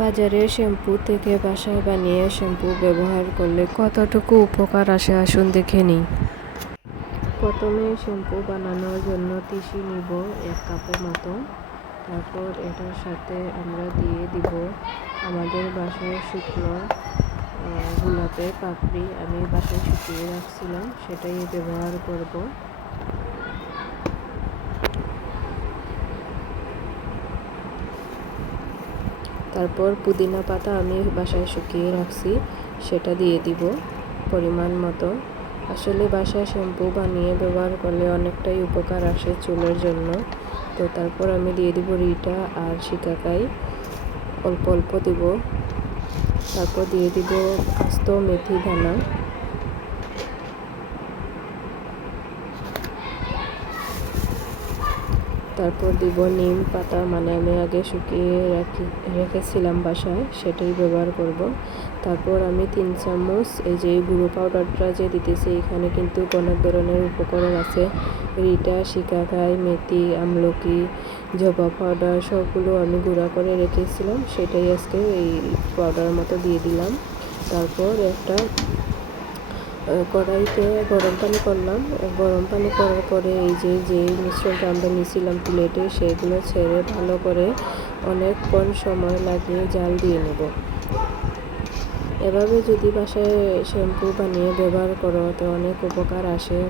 বাজারের শ্যাম্পু থেকে বাসায় বানিয়ে শ্যাম্পু ব্যবহার করলে কতটুকু উপকার আসে আসুন দেখে নিই। প্রথমে শ্যাম্পু বানানোর জন্য তিসি নিব 1 কাপের মতো। তারপর এটার সাথে আমরা দিয়ে দিব আমাদের বাসায় শুকনো গোলাপের পাপড়ি, আমি বাসায় শুকিয়ে রাখছিলাম, সেটাই ব্যবহার করব। তারপর পুদিনা পাতা আমি বাসায় শুকিয়ে রাখছি, সেটা দিয়ে দিব পরিমাণ মতো। আসলে বাসায় শ্যাম্পু বানিয়ে ব্যবহার করলে অনেকটাই উপকার আসে চুলের জন্য। তো তারপর আমি দিয়ে দিব রিটা আর শিকাকাই, অল্প অল্প দিব। তারপর দিয়ে দিব আস্ত মেথি দানা। তারপর দিব নিম পাতা, মানে আমি আগে শুকিয়ে রেখেছিলাম বাসায়, সেটাই ব্যবহার করব। তারপর আমি 3 চামচ এই যে গুঁড়ো পাউডারটা যে দিতেছি, এখানে কিন্তু অনেক ধরনের উপকরণ আছে। রিটা, শিকাকাই, মেথি, আমলকি, জবা পাউডার সবগুলো আমি গুঁড়া করে রেখেছিলাম, সেটাই আজকে এই পাউডার মতো দিয়ে দিলাম। তারপর একটা কড়াইতে গরম পানি করলাম। গরম পানি করার পরে এই যে মিশ্রণটা আমরা নিয়েছিলাম প্লেটে, সেগুলো ছেড়ে ভালো করে অনেকক্ষণ সময় লাগিয়ে জাল দিয়ে নেব। এভাবে যদি বাসায় শ্যাম্পু বানিয়ে ব্যবহার করো তো অনেক উপকার আসে।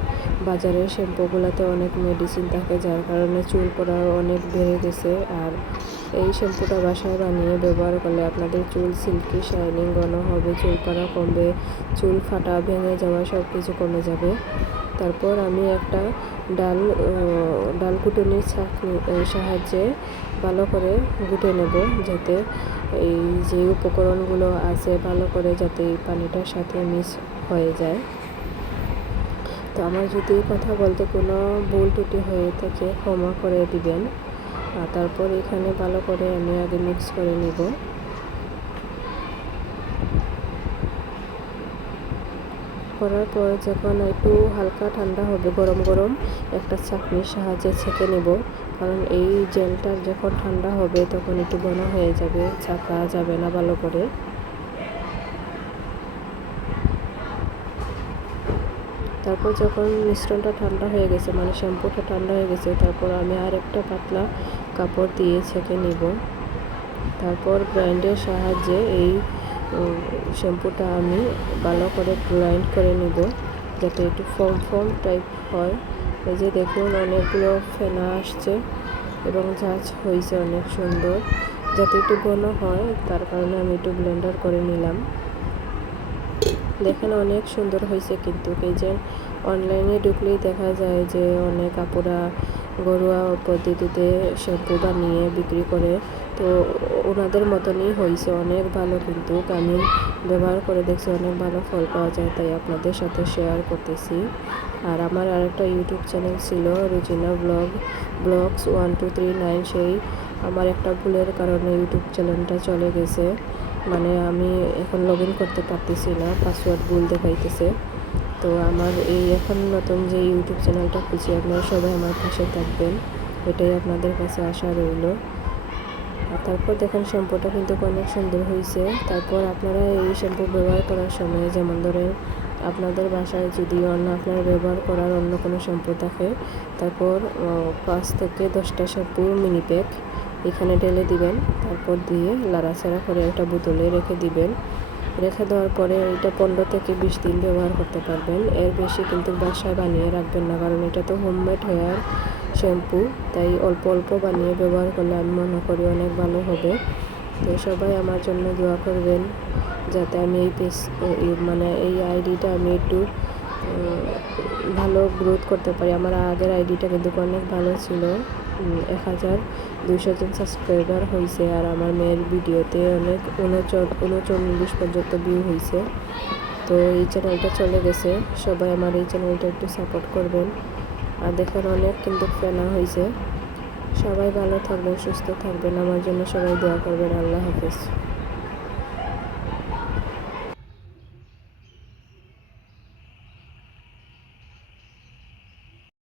বাজারের শ্যাম্পুগুলোতে অনেক মেডিসিন থাকে, যার কারণে চুল পড়া অনেক বেড়ে গেছে। আর এই শ্যাম্পুটা বাসায় বানিয়ে ব্যবহার করলে আপনাদের চুল সিল্কি শাইনিং ঘন হবে, চুল পড়া কমবে, চুল ফাটা ভেঙে যাওয়া সব কিছু কমে যাবে। তারপর আমি একটা ডাল কুটুনির সাহায্যে ভালো করে গুটে নেব, যাতে এই যে উপকরণগুলো আছে ভালো করে যাতে এই পানিটার সাথে মিক্স হয়ে যায়। তো আমার যদি কথা বলতে কোনো ভুল ত্রুটি হয়ে থাকে ক্ষমা করে দিবেন। তারপর এখানে ভালো করে আমি আগে মিক্স করে নিব। করার পর যখন একটু হালকা ঠান্ডা হবে, গরম গরম একটা ছাঁকনির সাহায্যে ছেঁকে নেব, কারণ এই জেলটা যখন ঠান্ডা হবে তখন একটু ঘন হয়ে যাবে, ছাঁকা যাবে না ভালো করে। তারপর যখন মিশ্রণটা ঠান্ডা হয়ে গেছে, মানে শ্যাম্পুটা ঠান্ডা হয়ে গেছে, তারপর আমি আর একটা পাতলা কাপড় দিয়ে ছেঁকে নিব। তারপর গ্রাইন্ডের সাহায্যে এই শ্যাম্পুটা আমি ভালো করে গ্রাইন্ড করে নিব, যাতে একটু ফর্ম টাইপ হয়। এই যে দেখুন অনেকগুলো ফেনা আসছে এবং ঝাঁঝ হয়েছে অনেক সুন্দর। যাতে একটু ঘন হয় তার কারণে আমি একটু ব্লেন্ডার করে নিলাম। দেখেন অনেক সুন্দর হয়েছে, কিন্তু এই যে অনলাইনে ঢুকলেই দেখা যায় যে অনেক আপুরা ঘরোয়া পদ্ধতিতে শ্যাম্পু বানিয়ে বিক্রি করে, তো ওনাদের মতনই হয়েছে, অনেক ভালো। কিন্তু আমি ব্যবহার করে দেখছি অনেক ভালো ফল পাওয়া যায়, তাই আপনাদের সাথে শেয়ার করতেছি। আর আমার আরেকটা ইউটিউব চ্যানেল ছিল রুজিনা ব্লগস 1239, সেই আমার একটা ভুলের কারণে ইউটিউব চ্যানেলটা চলে গেছে, মানে আমি এখন লগ ইন করতে পারতেছি না, পাসওয়ার্ড ভুল দেখাইতেছে। তো আমার এই এখন নতুন যে ইউটিউব চ্যানেলটা খুঁজছি, আপনারা সবাই আমার পাশে থাকবেন, এটাই আপনাদের কাছে আশা রইল। আর তারপর দেখেন শ্যাম্পুটা কিন্তু অনেক সুন্দর হয়েছে। তারপর আপনারা এই শ্যাম্পু ব্যবহার করার সময়, যেমন ধরেন আপনাদের বাসায় যদি আপনারা ব্যবহার করার অন্য কোনো শ্যাম্পু থাকে, তারপর 5 থেকে 10টা শ্যাম্পুর মিনি প্যাক এখানে ঢেলে দিবেন। তারপর দিয়ে লাড়াচাড়া করে একটা বোতলে রেখে দিবেন। রেখে দেওয়ার পরে এটা 15 থেকে 20 দিন ব্যবহার করতে পারবেন। এর বেশি কিন্তু বাসায় বানিয়ে রাখবেন না, কারণ এটা তো হোমমেড হেয়ার শ্যাম্পু, তাই অল্প অল্প বানিয়ে ব্যবহার করলে আমি মনে করি অনেক ভালো হবে। তো সবাই আমার জন্য দোয়া করবেন, যাতে আমি মানে এই আইডিটা আমি একটু ভালো গ্রোথ করতে পারি। আমার আগের আইডিটা কিন্তু অনেক ভালো ছিল, 1200 জন সাবস্ক্রাইবার হয়েছে, আর আমার মেয়ের ভিডিওতে অনেক 39 পর্যন্ত ভিউ হয়েছে। তো এই চ্যানেলটা চলে গেছে, সবাই আমার এই চ্যানেলটা একটু সাপোর্ট করবেন। আর দেখেন অনেক কিন্তু ফেনা হয়েছে। সবাই ভালো থাকবেন, সুস্থ থাকবেন, আমার জন্য সবাই দোয়া করবেন। আল্লাহ হাফেজ।